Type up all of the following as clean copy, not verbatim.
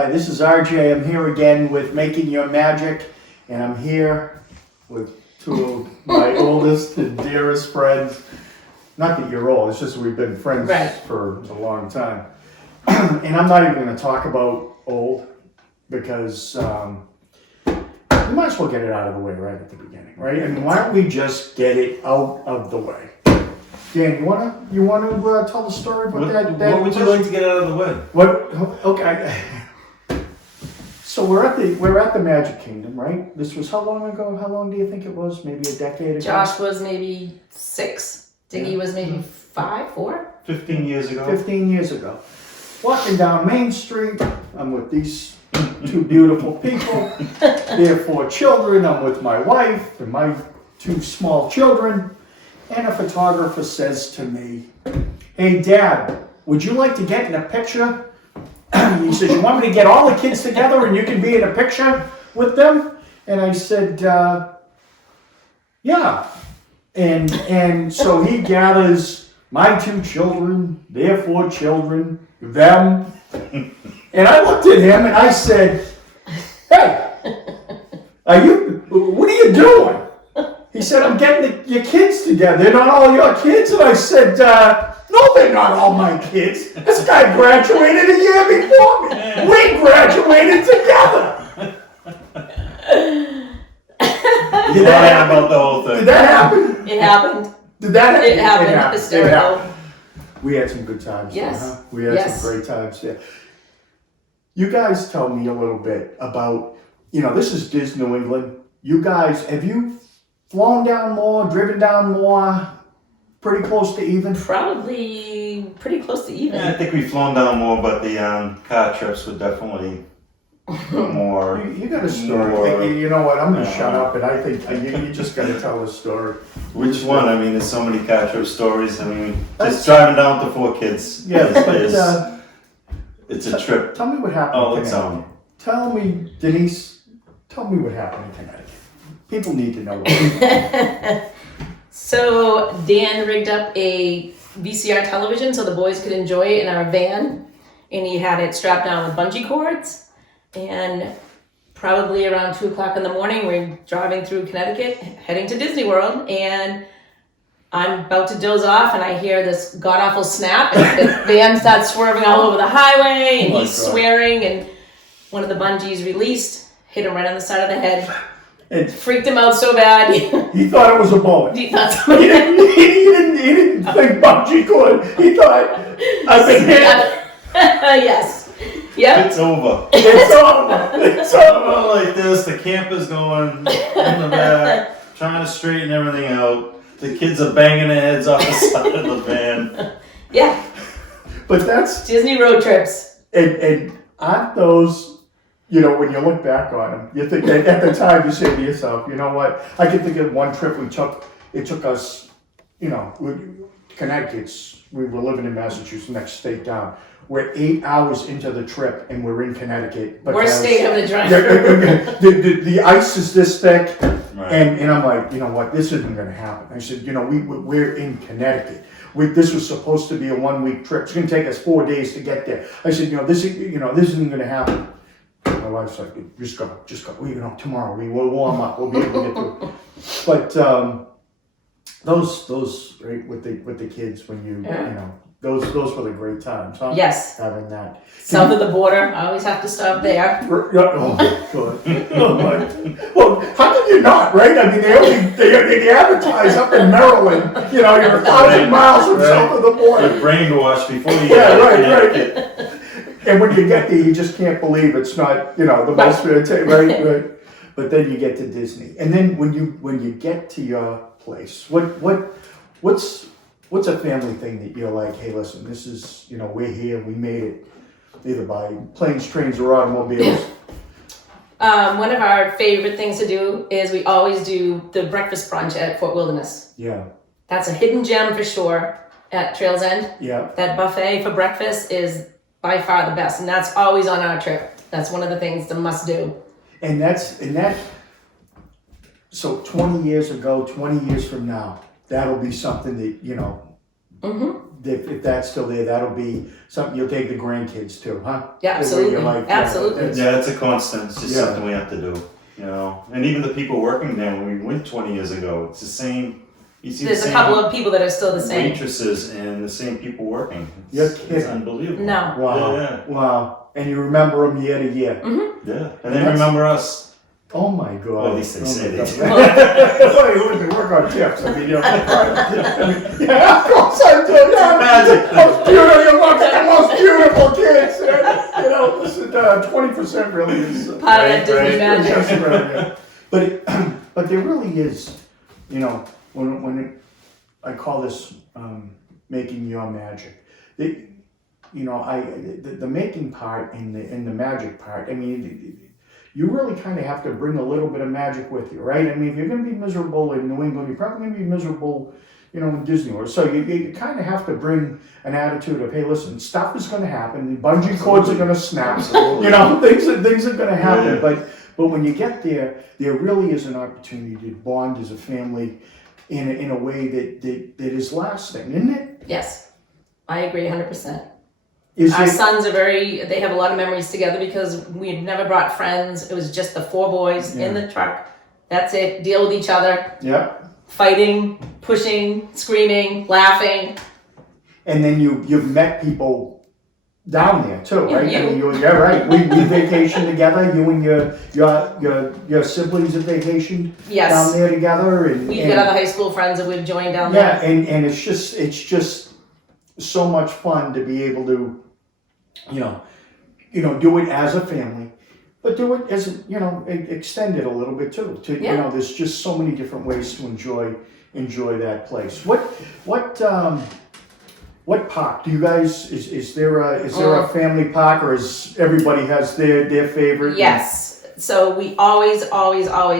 Hi, this is RJ. I'm here again with Making Your Magic, and I'm here with two of my oldest and dearest friends. Not that you're old, it's just we've been friends for a long time. And I'm not even going to talk about old because we might as well get it out of the way right at the beginning, right? I mean, why don't we just get it out of the way? Dan, you want to tell the story about that? What would you like to get out of the way? What? Okay. So we're at the Magic Kingdom, right? This was how long ago? How long do you think it was? Maybe a decade ago? Josh was maybe 6. Diggy was maybe 5, 4? 15 years ago. 15 years ago. Walking down Main Street, I'm with these two beautiful people. Their 4 children. I'm with my wife and my 2 small children. And a photographer says to me, "Hey, Dad, would you like to get in a picture?" He says, "You want me to get all the kids together and you can be in a picture with them?" And I said, "Yeah." And so he gathers my 2 children, their 4 children, them. And I looked at him and I said, "Hey, what are you doing?" He said, "I'm getting your kids together. They're not all your kids." And I said, "No, they're not all my kids. This guy graduated a year before me. We graduated together." Did that happen about the whole thing? Did that happen? It happened. Did that happen? It happened. Hysterical. We had some good times. Yes. Huh? We had some great times. Yeah. You guys tell me a little bit about, this is Disney New England. You guys, have you flown down more, driven down more, pretty close to even? Probably pretty close to even. Yeah, I think we've flown down more, but the car trips were definitely more. You got a story. More, you know what? I'm going to shut up, and I think you just got to tell a story. Which one? I mean, there's so many car trip stories. I mean, just driving down with the 4 kids. Yeah, it's a trip. Tell me what happened. Oh, it's on. Tell me, Denise. Tell me what happened in Connecticut. People need to know. So Dan rigged up a VCR television so the boys could enjoy it in our van, and he had it strapped down with bungee cords. And probably around 2 o'clock in the morning, we're driving through Connecticut, heading to Disney World, and I'm about to doze off, and I hear this god-awful snap, and the van starts swerving all over the highway, and he's swearing, and one of the bungees released, hit him right on the side of the head. It freaked him out so bad. He thought it was a bullet. He thought somebody he didn't think bungee cord. He thought, I've been hit. Yes. Yep. It's over. It's over. It's over. Like this, the camper's going in the back, trying to straighten everything out. The kids are banging their heads off the side of the van. Yeah. But that's Disney road trips. And aren't those, when you look back on them, you think at the time you say to yourself, you know what? I can think of one trip it took us, Connecticut. We were living in Massachusetts, next state down. We're 8 hours into the trip and we're in Connecticut. But Worst state of the drive. The ice is this thick, Right. and I'm like, you know what? This isn't going to happen. I said, we're in Connecticut. This was supposed to be a 1-week trip. It's going to take us 4 days to get there. I said, this isn't going to happen. My wife's like, just go. Tomorrow we will warm up. We'll be able to get through. But those right with the kids when those were the great times, huh? Yes. Having that. South of the border, I always have to stop there. Oh my God. Oh my. Well, how did you not, right? I mean, they advertise up in Maryland. You're 1,000 miles from south of the border. You're brainwashed before you Yeah, get right. Connecticut. And when you get there, you just can't believe it's not, the most right. But then you get to Disney, and then when you get to your place, what's a family thing that you're like, hey, listen, this is, we're here, we made it, either by planes, trains, or automobiles. One of our favorite things to do is we always do the breakfast brunch at Fort Wilderness. Yeah. That's a hidden gem for sure at Trails End. Yeah. That buffet for breakfast is by far the best, and that's always on our trip. That's one of the things to must do. And so 20 years ago, 20 years from now, that'll be something that, If that's still there, that'll be something you'll take the grandkids to, huh? Yeah, absolutely. Absolutely. Yeah, it's a constant. It's just Yeah. something we have to do. You know, and even the people working there when we went 20 years ago, it's the same. You see There's the a same couple of people that are still the same. waitresses and the same people working. You're It's kidding. unbelievable. No. Wow. Yeah. Wow. And you remember them year to year. Yeah, and they remember us. Oh my God. Well, at least they say they do. Somebody who doesn't work on tips. I mean, you know, yeah, of course I do. Yeah, Magic. most beautiful, you look at the most beautiful kids. And, you know, this is 20% really is Part of that Disney magic. just around, yeah. But there really is, you know, I call this making your magic. You know, the making part and the magic part. I mean, you really kind of have to bring a little bit of magic with you, right? I mean, if you're going to be miserable in New England, you're probably going to be miserable, you know, in Disney World. So you kind of have to bring an attitude of, hey, listen, stuff is going to happen. Bungee cords are going to snap. You know, things are going to happen. Yeah. But when you get there really is an opportunity to bond as a family in a way that is lasting, isn't it? Yes, I agree 100%. Is Our it? sons they have a lot of memories together because we had never brought friends. It was just the 4 boys in the truck. That's it. Deal with each other. Yeah. Fighting, pushing, screaming, laughing. And then you've met people down there too, right? Yeah, I mean, you're right. We vacation together. You and your siblings have vacationed Yes. down there together, and We've got other high school friends that we've joined down yeah, there. and it's just so much fun to be able to, you know, do it as a family, but do it as, you know, extend it a little bit too. You know, there's just so many different ways to enjoy that place. What park do you guys? Is there a family park, or is everybody has their favorite? Yes. So we always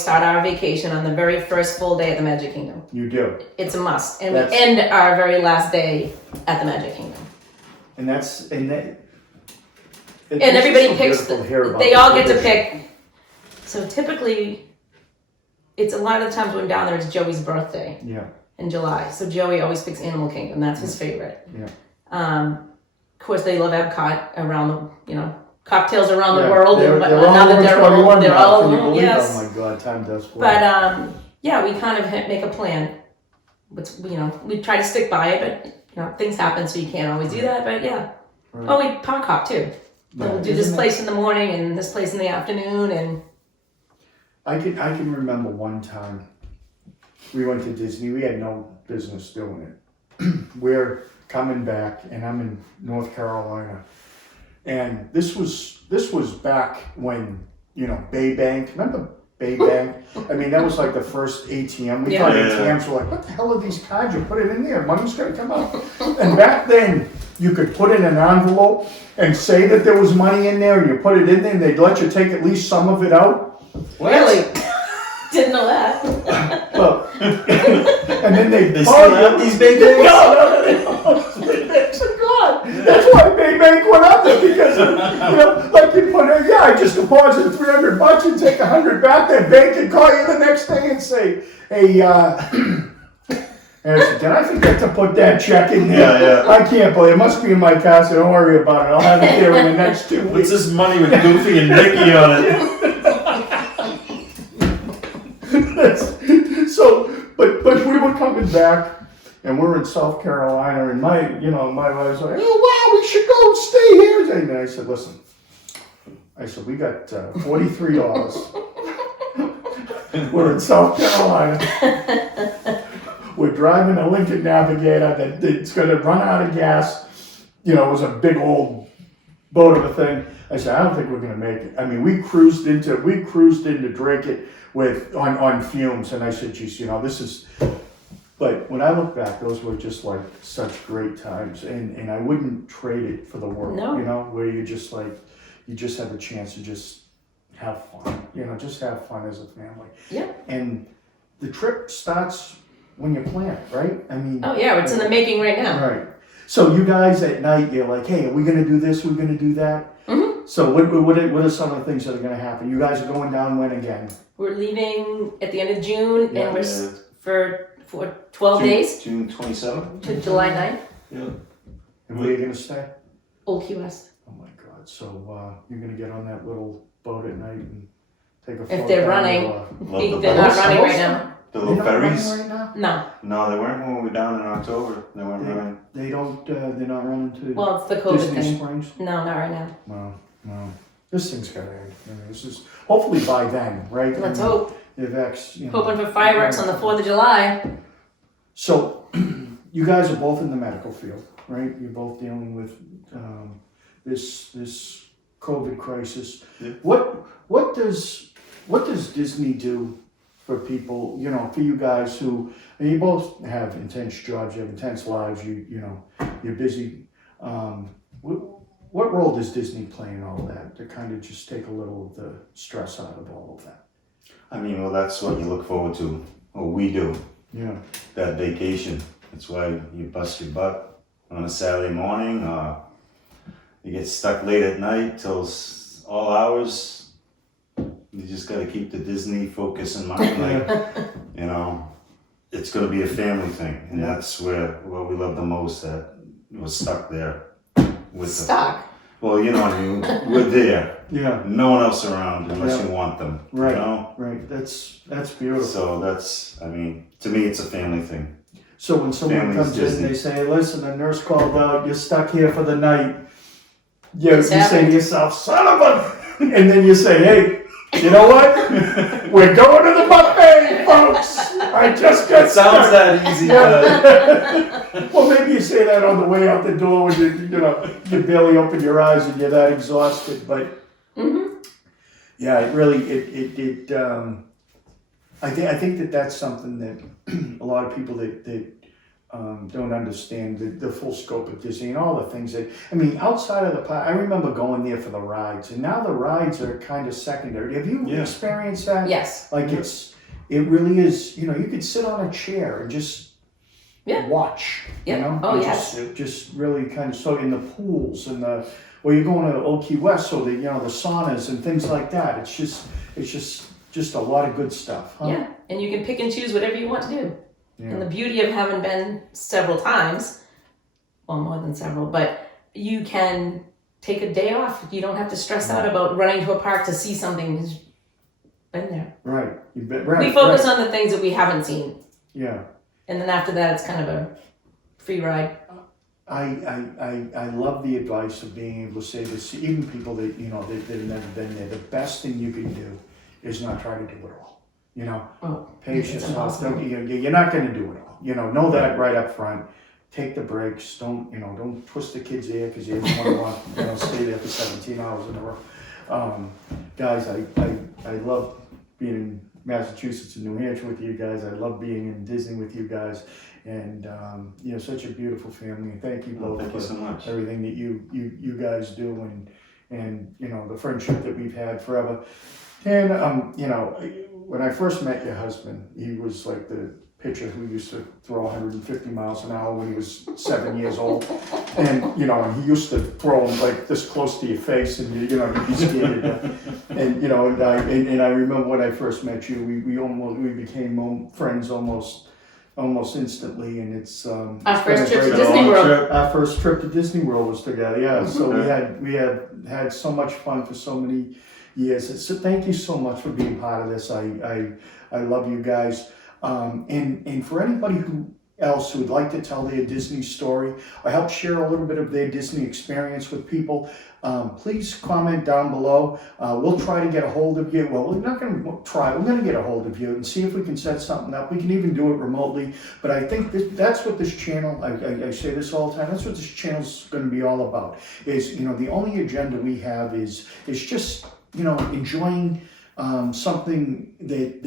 start our vacation on the very first full day at the Magic Kingdom. You do. It's a must, and we end our very last day at the Magic Kingdom. And Everybody picks. They all get to pick. So typically, it's a lot of the times when down there, it's Joey's birthday. Yeah. In July, so Joey always picks Animal Kingdom. That's his favorite. Yeah. Of course, they love Epcot around the, you know, cocktails around the Yeah, world they're and all whatnot. Now that they're orange old, they're now. all Can you old. believe? Yes. Oh my God, time does fly. But yeah, we kind of make a plan. But you know, we try to stick by it. But you know, things happen, so you can't always do that. But yeah. Right. Oh, we park hop too. Right. We'll do this place in the morning and this place in the afternoon, and I can remember one time we went to Disney. We had no business doing it. We're coming back, and I'm in North Carolina, and this was back when, you know, Bay Bank. Remember Bay Bank? I mean, that was like the first ATM. We thought ATMs were like, what the hell are these cards? You put it in there, money's gonna come out. And back then, you could put in an envelope and say that there was money in there, and you put it in there, and they'd let you take at least some of it out. really didn't know that. Well, and then they still have these Bay Banks? No, Bay Banks are gone. That's why Bay Bank went up there, because, you know, like you put in, I just deposited $300 and take 100 back. That bank can call you the next day and say, hey, and I said, did I forget to put that check in there? Yeah. I can't believe it. Must be in my car, so don't worry about it. I'll have it there in the next 2 What's weeks. this money with Goofy and Mickey on it? So, but we were coming back, and we're in South Carolina, and my wife's like, oh wow, we should go stay here. And I said, listen, we got $43. We're in South Carolina. We're driving a Lincoln Navigator that's going to run out of gas. You know, it was a big old boat of a thing. I said, I don't think we're going to make it. I mean, we cruised into drink it on fumes, and I said, geez, you know, this is. But when I look back, those were just like such great times, and I wouldn't trade it for the world. No. You know, where you just have a chance to just have fun. You know, just have fun as a family. Yeah. And the trip starts when you plan it, right? I mean. Oh yeah, it's in the making right now. Right. So you guys at night, you're like, hey, are we going to do this? We're going to do that? Mm-hmm. So what are some of the things that are going to happen? You guys are going down when again? We're leaving at the end of June, Yeah, and we're for 12 days June 27th? to July 9th. Yeah. And where are you gonna stay? Old Key West. Oh my God! So you're gonna get on that little boat at night and take a If float they're down running. to, Love the They're boats. not running right now. The they're little not running ferries? right now. No. No, they weren't when we were down in October. They weren't running. They don't. They're not running to Well, it's the COVID Disney thing. Springs. No, not right now. No. This thing's gotta end. I mean, this is hopefully by then, right? Let's I mean, hope. The Hoping for fireworks on the 4th of July. So, you guys are both in the medical field, right? You're both dealing with this COVID crisis. Yeah. What does Disney do for people? You know, for you guys who, and you both have intense jobs, you have intense lives. You're busy. What role does Disney play in all of that to kind of just take a little of the stress out of all of that? I mean, well, that's what you look forward to, or we do, Yeah. that vacation. That's why you bust your butt on a Saturday morning, you get stuck late at night till all hours. You just got to keep the Disney focus in mind. Like, you know, it's going to be a family thing. And that's what we love the most, that we're stuck there. With Stuck. Well, you know what I mean. We're there. Yeah. No one else around unless Yeah. you want them. Right. You know? Right. That's beautiful. So that's, I mean, to me, it's a family thing. So when someone Family's comes in, Disney. they say, listen, the nurse called out, you're stuck here for the night. You It's say to happened. yourself, son of a... And then you say, hey, you know what? We're going to the buffet, folks. I just got It sounds stuck. that easy, but Well, maybe you say that on the way out the door when you barely open your eyes and you're that exhausted. But yeah, it really, I think that's something that a lot of people that don't understand the full scope of Disney and all the things that, I mean, outside of the park, I remember going there for the rides, and now the rides are kind of secondary. Have you Yeah. experienced that? Yes. Like it really is, you could sit on a chair and just Yeah. watch, Yeah. you know? Oh, And yes. just really kind of, so in the pools and well, you're going to Old Key West, so the saunas and things like that. It's just a lot of good stuff, huh? Yeah. And you can pick and choose whatever you want to do. Yeah. And the beauty of having been several times, well, more than several, but you can take a day off. You don't have to stress out about running to a park to see something who's been there. Right. You bet. Right. We focus right. on the things that we haven't seen. Yeah. And then after that, it's kind of a free ride. I love the advice of being able to say this, even people that, that have never been there. The best thing you can do is not try to do it all. Oh, Pace it's yourself. impossible. You're not going to do it all. Know that right up front. Take the breaks. Don't twist the kid's ear because you don't want to stay there for 17 hours in a row. Guys, I love being in Massachusetts and New Hampshire with you guys. I love being in Disney with you guys, and such a beautiful family. And thank you both thank you for so much. everything that you guys do, and the friendship that we've had forever. And when I first met your husband, he was like the pitcher who used to throw 150 miles an hour when he was 7 years old, and and he used to throw them like this close to your face, and you'd be scared to death. And I remember when I first met you, we became friends almost instantly, and it's Our it's first been a trip to great- Disney World. Our first trip to Disney World was together, yeah. So we had so much fun for so many years. So thank you so much for being part of this. I love you guys. And for anybody else who would like to tell their Disney story or help share a little bit of their Disney experience with people, please comment down below. We'll try to get a hold of you. Well, we're not going to try. We're going to get a hold of you and see if we can set something up. We can even do it remotely. But I think that's what this channel, I say this all the time, that's what this channel's going to be all about. Is, the only agenda we have is just, enjoying something that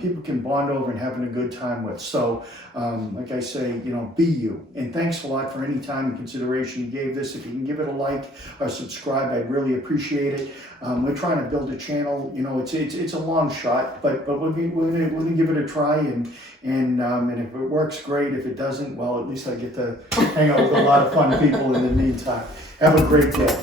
people can bond over and having a good time with. So, like I say, be you. And thanks a lot for any time and consideration you gave this. If you can give it a like or subscribe, I'd really appreciate it. We're trying to build a channel. It's a long shot, but we're gonna give it a try. And if it works, great. If it doesn't, well, at least I get to hang out with a lot of fun people in the meantime. Have a great day.